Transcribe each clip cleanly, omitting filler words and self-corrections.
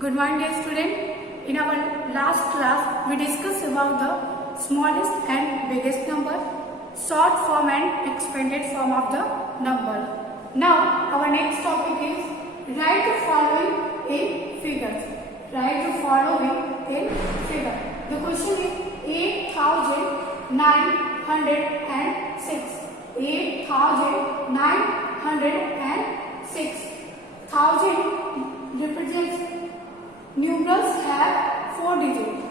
Good morning, dear student. In our last class, we discussed about the smallest and biggest number, short form and expanded form of the number. Now, our next topic is write the following in figures. Write the following in figure. The question is 8,906. 8,906. 1000 represents numerals have 4 digits.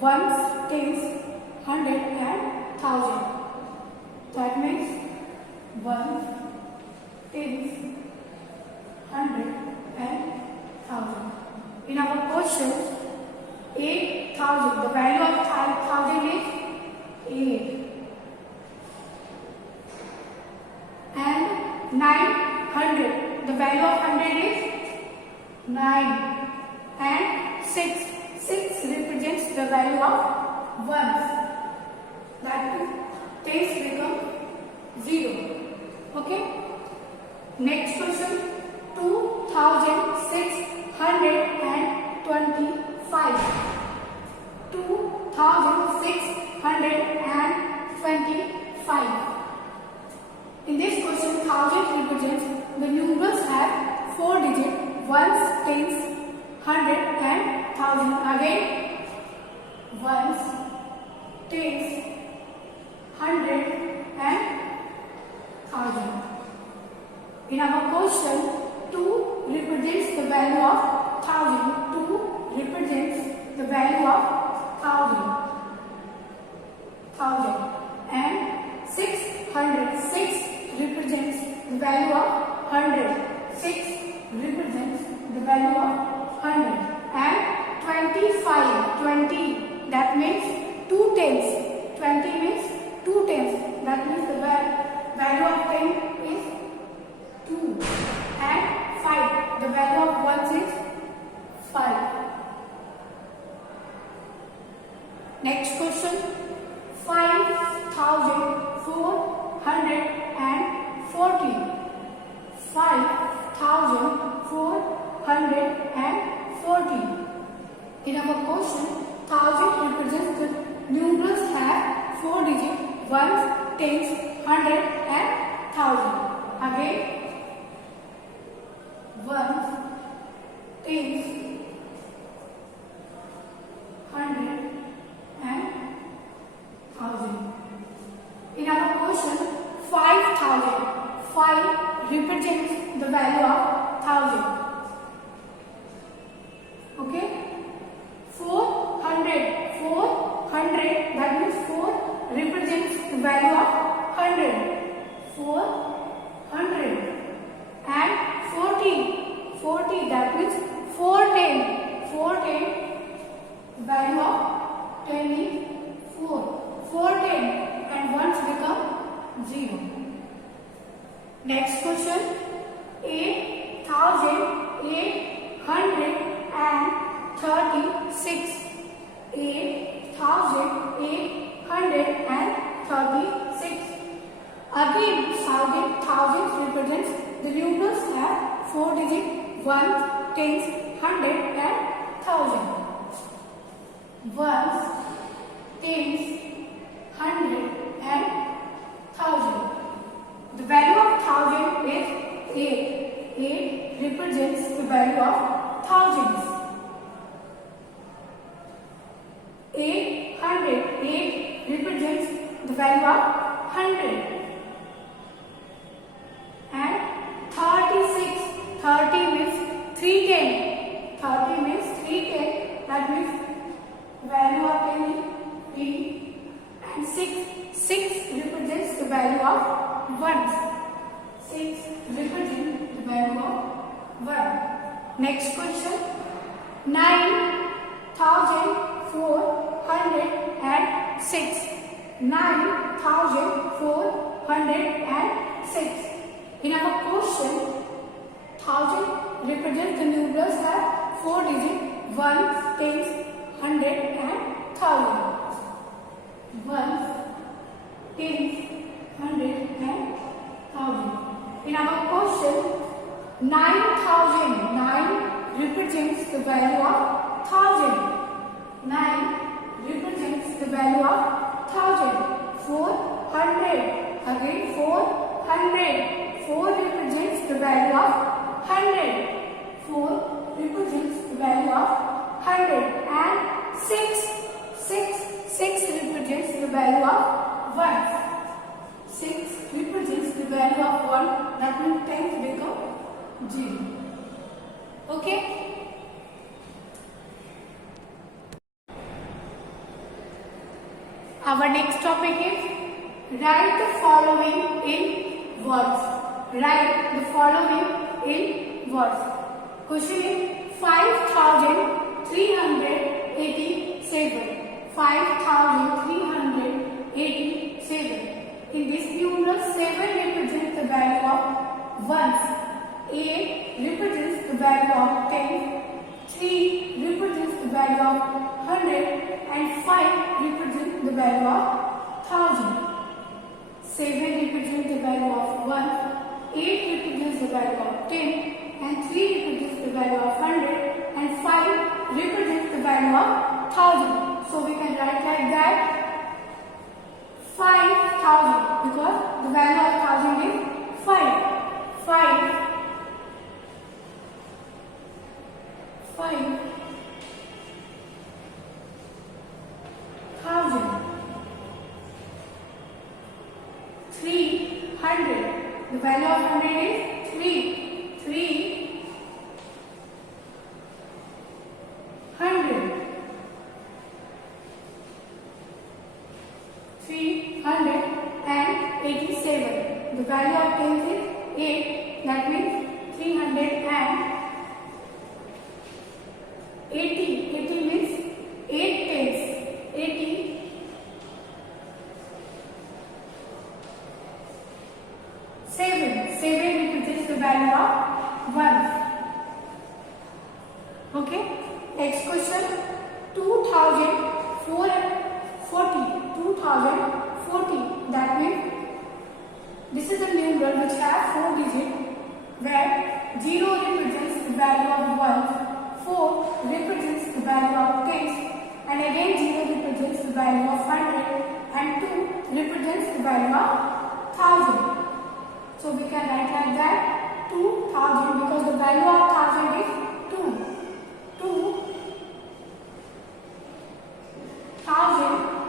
Ones, tens, hundred and thousand. That means ones, tens, hundred and thousand. In our question, 8,000. The value of 1,000 is 8. And 900. The value of 100 is 9. And 6. 6 represents the value of ones. That is, tens become 0. Okay. Next question. 2,625. 2,625. In this question, 1000 represents the numerals have 4 digits, ones, tens, hundred and thousand. Again, ones, tens, hundred and thousand. In our question, 2 represents the value of 1000. 2 represents the value of 1000. And 600. 6 represents the value of 100. 6 represents the value of 100. And 25. 20. That means 2 tens. 20 means 2 tens. That means the value of 10 is 2. And 5. The value of ones is 5. Next question. 5,440. 5,440. In our question, 1000 represents the numerals have 4 digits, ones, tens, hundred and thousand. Again, ones, tens, hundred and thousand. In our question, 5,000. 5 represents the value of 1000. Okay. 400. 400. That means 4 represents the value of 100. 400. And 40. 40. That means 410. 410. Value of 10 is 4. 410. And ones become 0. Next question. 8,836. 8,836. Again, 1000 represents the numerals have 4 digits, ones, tens, hundred and thousand. Ones, tens, hundred and thousand. The value of 1000 is 8. 8 represents the value of thousands. 800. 8 represents the value of 100. And 36. 30 means 310. 30 means 310. That means value of 10 is 3. And 6. 6 represents the value of ones. 6 represents the value of 1. Next question. 9,406. 9,406. In our question, 1000 represents the numerals have 4 digits, ones, tens, hundred and thousand. Ones, tens, hundred and thousand. In our question, 9,000. 9 represents the value 6. 6 represents the value of 1. 6 represents the value of 1. That means 10 become 0. Okay. Our next topic is write the following in words. Write the following in words. Question is 5,387. 5,387. In this numeral, 7 represents the value of ones. 8 represents the value of 10. 3 represents the value of 100. And 5 represents the value of 1000. 7 represents the value of 1. 8 represents the value of 10. And 3 represents the value of 100. And 5 represents the value of 1000. So we can write like that 5,000 because the value of 1000 is 5. 5,000. 300. The value of 100 is 3. 300. 387. The value of 10 is 8. That means 380. 80 means 8 tens. 80. 7 represents the value of 1. Okay. Next question. 2040. That means this is a numeral which has 4 digits, where 0 represents the value of 1, 4 represents the value of 10, and again 0 represents the value of 100, and 2 represents the value of 1000. So we can write like that 2000 because the value of 1000 is 2. 2000.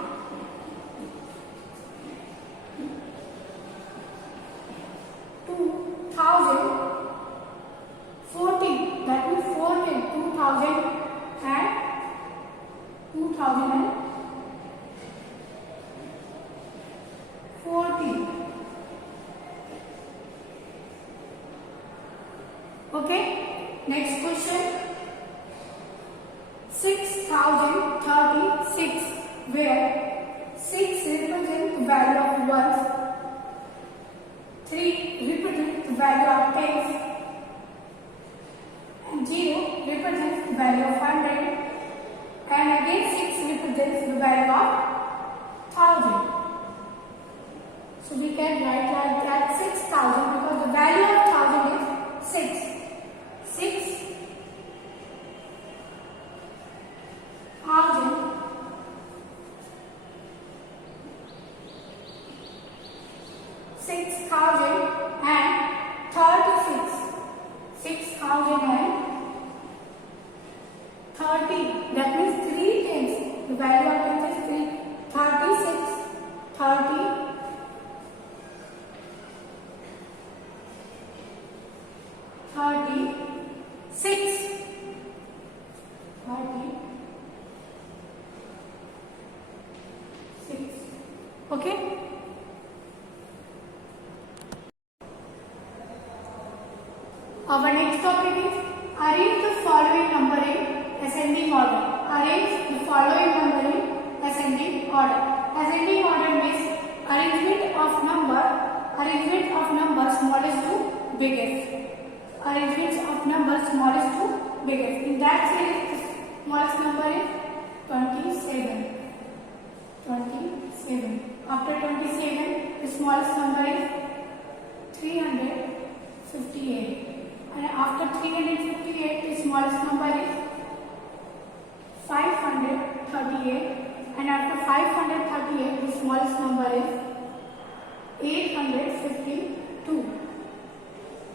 40. That means 40. 2000 and 2040. Okay. Next question. 6036, where 6 represents the value of ones, 3 represents the value of tens, and 0 represents the value of 100, and again 6 represents the value of 1000. So we can write like that 6000 because the value of 1000 is 6. 6,000. 6,036. 6,030. That means 3 tens. The value of tens is 3. 36. 30. 36. 36. Okay. Our next topic is arrange the following number in ascending order. Arrange the following number in ascending order. Ascending order means arrangement of number smallest to biggest. Arrangement of number smallest to biggest. In that series, the smallest number is 27. 27. After 27, the smallest number is 358. And after 358, the smallest number is 538. And after 538, the smallest number is 852.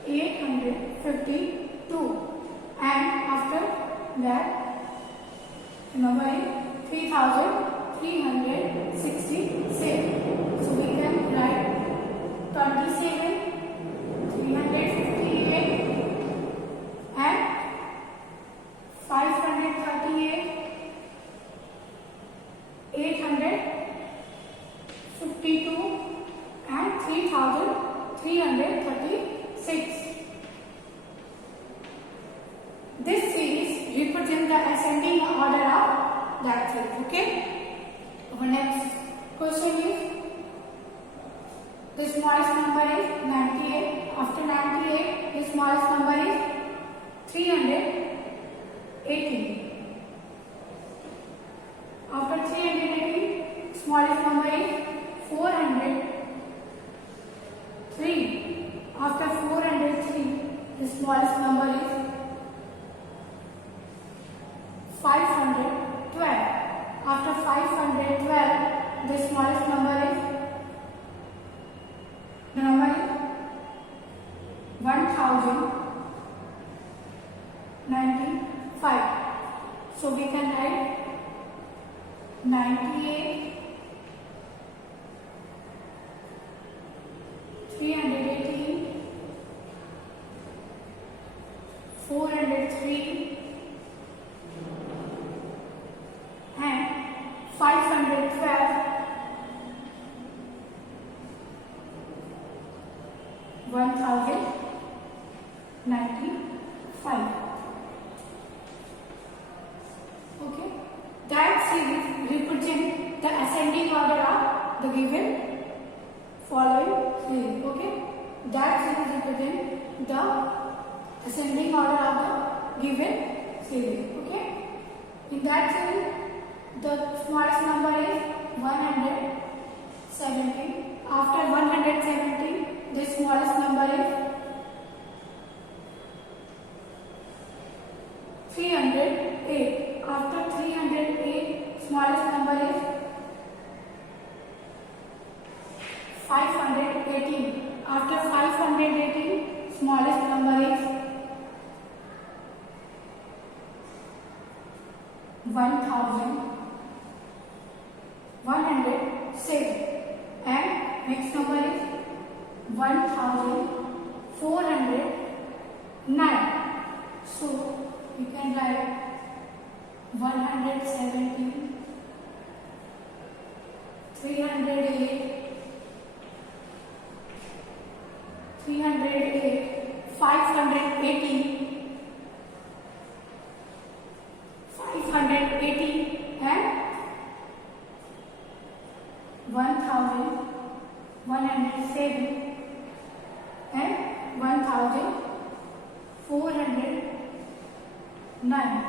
852. And after that, the number is 3,366. So we can write 27, 358 and 538, 852 and 3,336. This series represents the ascending order of that series. Okay. Our next question is, the smallest number is 98. After 98, the smallest number is 318. After 318, smallest number is 403. After 403, the smallest number is 512. After 512, the smallest number is 1095. So we can write 98, 318, 403 and 512, 1095. Okay, that series represents the ascending order of the given following series. Okay, that series represents the ascending order of the given series. Okay, in that series, the smallest number is 117. After 117, the smallest number is 308. After 308, smallest number is 518. After 518, smallest number is 1107. And next number is 1409. So we can write 117, 308, 518, 580 and 1107 and 1409.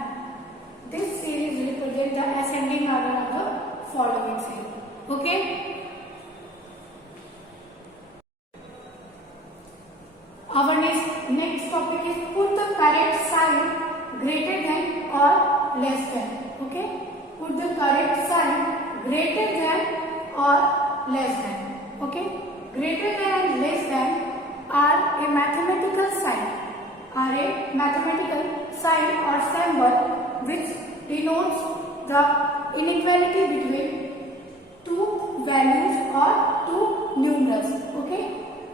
This series represents the ascending order of the following series. Okay. Our next topic is put the correct sign greater than or less than. Okay. Put the correct sign greater than or less than. Okay. Greater than and less than are a mathematical sign. Are a mathematical sign or symbol which denotes the inequality between two values or two numerals. Okay.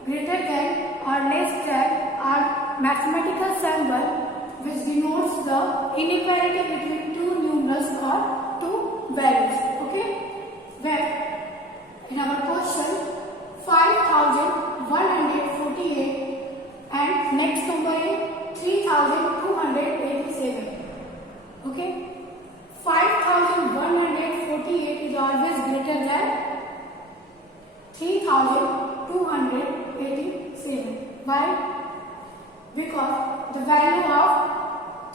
Greater than or less than are mathematical symbol which denotes the inequality between two numerals or two values. Okay. Where in our question 5148 and next number is 3287. Okay. 5148 is always greater than 3287. Why? Because the value of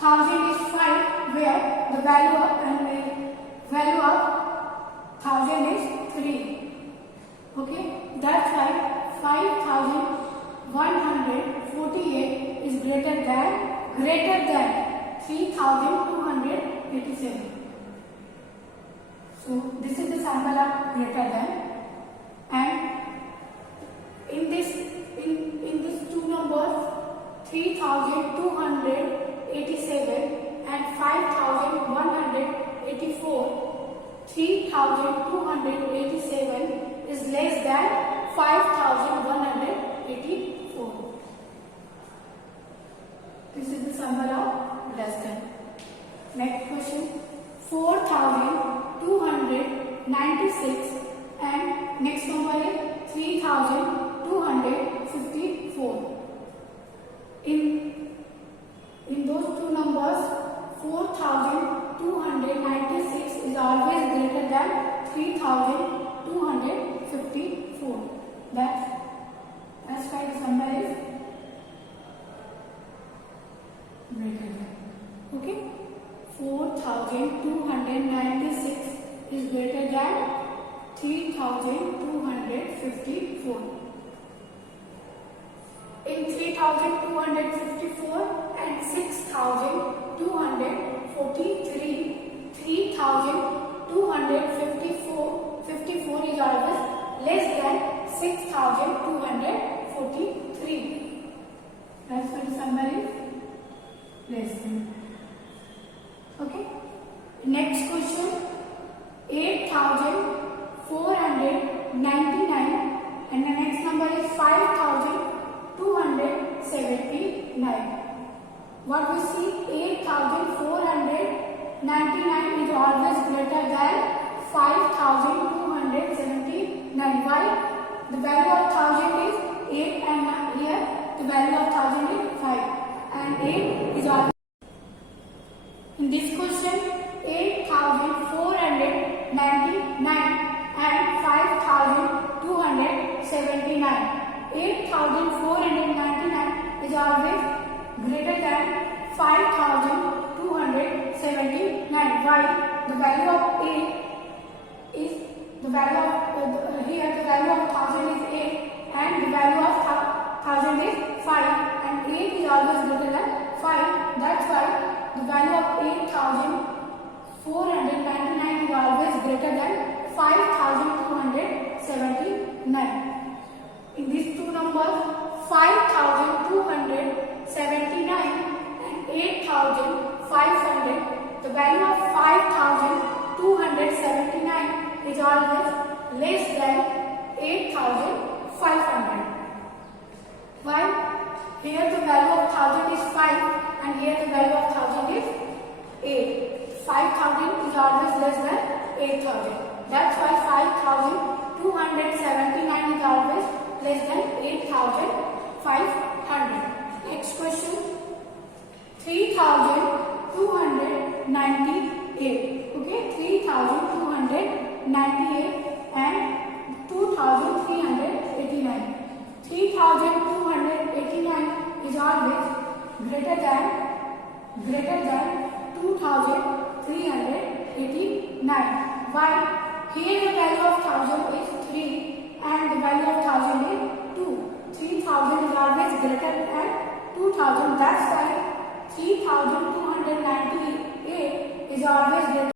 1000 is 5, where the value of 1000 is 3. Okay, that's why 5148 is greater than 3287. So this is the symbol of greater than, and in this two numbers 3287 and 5184, or less than. Next question, 4,296 and next number is 3,254. In those two numbers, 4,296 is always greater than 3,254. That's why this number is greater than. Okay? 4,296 is greater than 3,254. In 3,254 and 6,243, 3,254 is always less than 6,243. That's why this number is less than. Okay. Next question, 8,499 and the next number is 5,279. What we see, 8,499 is always greater than 5,279. Why? The value of 1000 is 8 and here the value of 1000 is 5 and 8 is always. In this question, 8,499 and 5,279. 8,499 is always greater than 5,279. Why? The value of 8 is the value of here the value of 1000 is 8 and the value of 1000 is 5 and 8 is always greater than 5. That's why the value of 8,499 is always greater than 5,279. In these two numbers, 5,279 and 8,500, the value of 5,279 is always less than 8,500. Why? Here the value of 1000 is 5 and here the value of 1000 is 8. 5,000 is always less than 8,000. That's why 5,279 is always less than 8,500. Next question, 3,298. Okay, 3,298 and 2,389. 3,289 is always greater than 2,389. Why? Here the value of 1000 is 3 and the value of 1000 is 2. 3,000 is always greater than 2,000. That's why 3,298 is always greater